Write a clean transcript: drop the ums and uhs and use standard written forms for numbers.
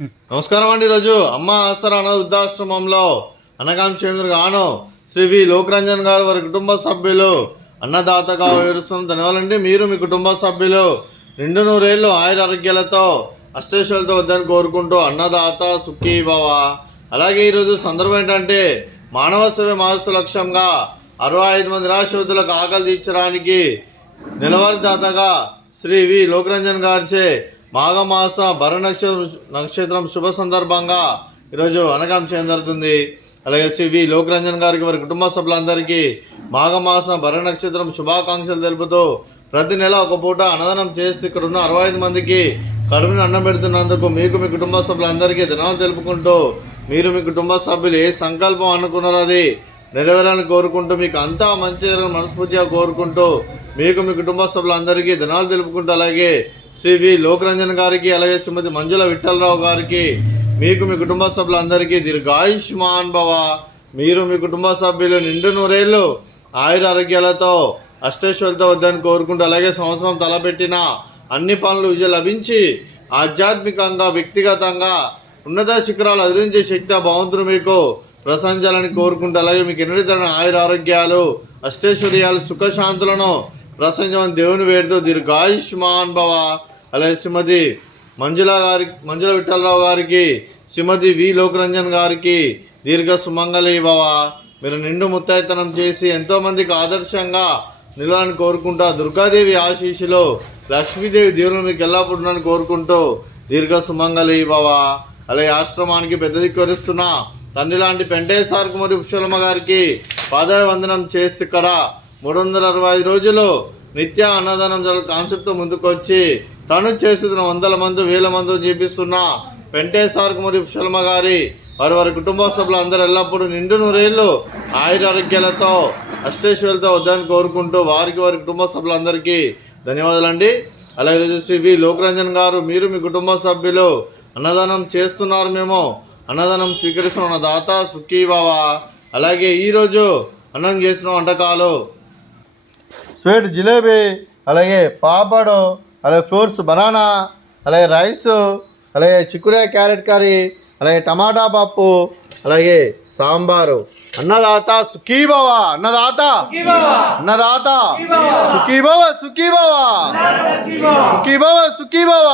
నమస్కారం అండి. ఈరోజు అమ్మ ఆసరా అనాథ వృద్ధాశ్రమంలో అన్నగాం గాను శ్రీ వి లోకరంజన్ గారు వారి కుటుంబ సభ్యులు అన్నదాతగా వివరిస్తున్న ధన్యవాదాలండి. మీరు మీ కుటుంబ సభ్యులు నిండు నూరేళ్ళు ఆయుర ఆరోగ్యాలతో అష్టైశ్వర్యాలతో వద్దని కోరుకుంటూ అన్నదాత సుఖీ భవ. అలాగే ఈరోజు సందర్భం ఏంటంటే మానవ సేవ మానవ లక్ష్యంగా 65 మంది నిరాశ్రతులకు ఆకలి తీర్చడానికి నెలవారీ దాతగా శ్రీ వి లోకరంజన్ గారిచే మాఘమాస భర నక్షత్రం శుభ సందర్భంగా ఈరోజు అనగాం చేయడం జరుగుతుంది. అలాగే శ్రీ వి లోకరంజన్ గారికి వారి కుటుంబ సభ్యులందరికీ మాఘమాస భర నక్షత్రం శుభాకాంక్షలు తెలుపుతూ ప్రతి నెల ఒక పూట అన్నదానం చేసి ఇక్కడ ఉన్న 65 మందికి కడుపుని అన్నం పెడుతున్నందుకు మీకు మీ కుటుంబ సభ్యులందరికీ ధన్యవాదాలు తెలుపుకుంటూ మీరు మీ కుటుంబ సభ్యులు ఏ సంకల్పం అనుకున్నారో అది నెరవేరాలని కోరుకుంటూ మీకు అంతా మంచి జరగని మనస్ఫూర్తిగా కోరుకుంటూ మీకు మీ కుటుంబ సభ్యులందరికీ ధన్యవాదాలు తెలుపుకుంటూ అలాగే శ్రీ వి లోకరంజన్ గారికి అలాగే శ్రీమతి మంజుల విఠలరావు గారికి మీకు మీ కుటుంబ సభ్యులందరికీ దీర్ఘాయుష్మాన్ భవ. మీరు మీ కుటుంబ సభ్యులు నిండు నూరేళ్ళు ఆయుర ఆరోగ్యాలతో అష్టైశ్వర్యాలతో వద్దని కోరుకుంటూ అలాగే సంవత్సరం తలపెట్టిన అన్ని పనులు విజయం లభించి ఆధ్యాత్మికంగా వ్యక్తిగతంగా ఉన్నత శిఖరాలు అధిరించే శక్తి భగవంతుడు మీకు ప్రశంసాలని కోరుకుంటూ అలాగే మీకు ఎన్నటి తరగని ఆయుర ఆరోగ్యాలు అష్టైశ్వర్యాలు సుఖశాంతులను ప్రశంసమని దేవుని వేడుతూ దీర్ఘాయుష్మాన్ భవ. అలాగే శ్రీమతి మంజుల విఠలరావు గారికి శ్రీమతి వి లోకరంజన్ గారికి దీర్ఘ సుమంగళి భవ. మీరు నిండు ముత్తైతనం చేసి ఎంతోమందికి ఆదర్శంగా నిలవాలని కోరుకుంటా దుర్గాదేవి ఆశీస్సులో లక్ష్మీదేవి దేవుని మీకు ఎల్లప్పుడూ కోరుకుంటూ దీర్ఘ సుమంగళి భవ. అలాగే ఆశ్రమానికి పెద్ద దిక్కువరిస్తున్న తండ్రి లాంటి పెంటేశ్వర కుమారి పుష్పలమ్మ గారికి పాదాభివందనం చేస్తే ఇక్కడ 365 రోజులు నిత్య అన్నదానం కాన్సెప్ట్తో ముందుకొచ్చి తను చేస్తున్న 100 మంది 1000 మంది చేపిస్తున్న పెంటేశ్వర కుమారి పుష్పలమ్మ గారి వారి కుటుంబ సభ్యులు అందరూ ఎల్లప్పుడూ నిండు నూరేళ్ళు ఆయుర ఆరోగ్యాలతో అష్టైశ్వర్యాలతో వద్దని కోరుకుంటూ వారి కుటుంబ సభ్యులందరికీ ధన్యవాదాలండి. అలాగే ఈరోజు శ్రీ వి లోకరంజన్ గారు మీరు మీ కుటుంబ సభ్యులు అన్నదానం చేస్తున్నారు, మేము అన్నదానం స్వీకరిస్తున్న దాత సుఖీ భవ. అలాగే ఈరోజు అన్నం చేసిన వంటకాలు స్వీట్ జిలేబీ, అలాగే పాపడు, అలాగే ఫ్రూట్స్ బనానా, అలాగే రైస్, అలాగే చిక్కుడుకాయ క్యారెట్ కర్రీ, అలాగే టమాటా పప్పు, అలాగే సాంబారు. అన్నదాత సుఖీ భవ. అన్నదాత అన్నదాత సుఖీ భవ సుఖీ భవ సుఖీ భవ సుఖీ భవ.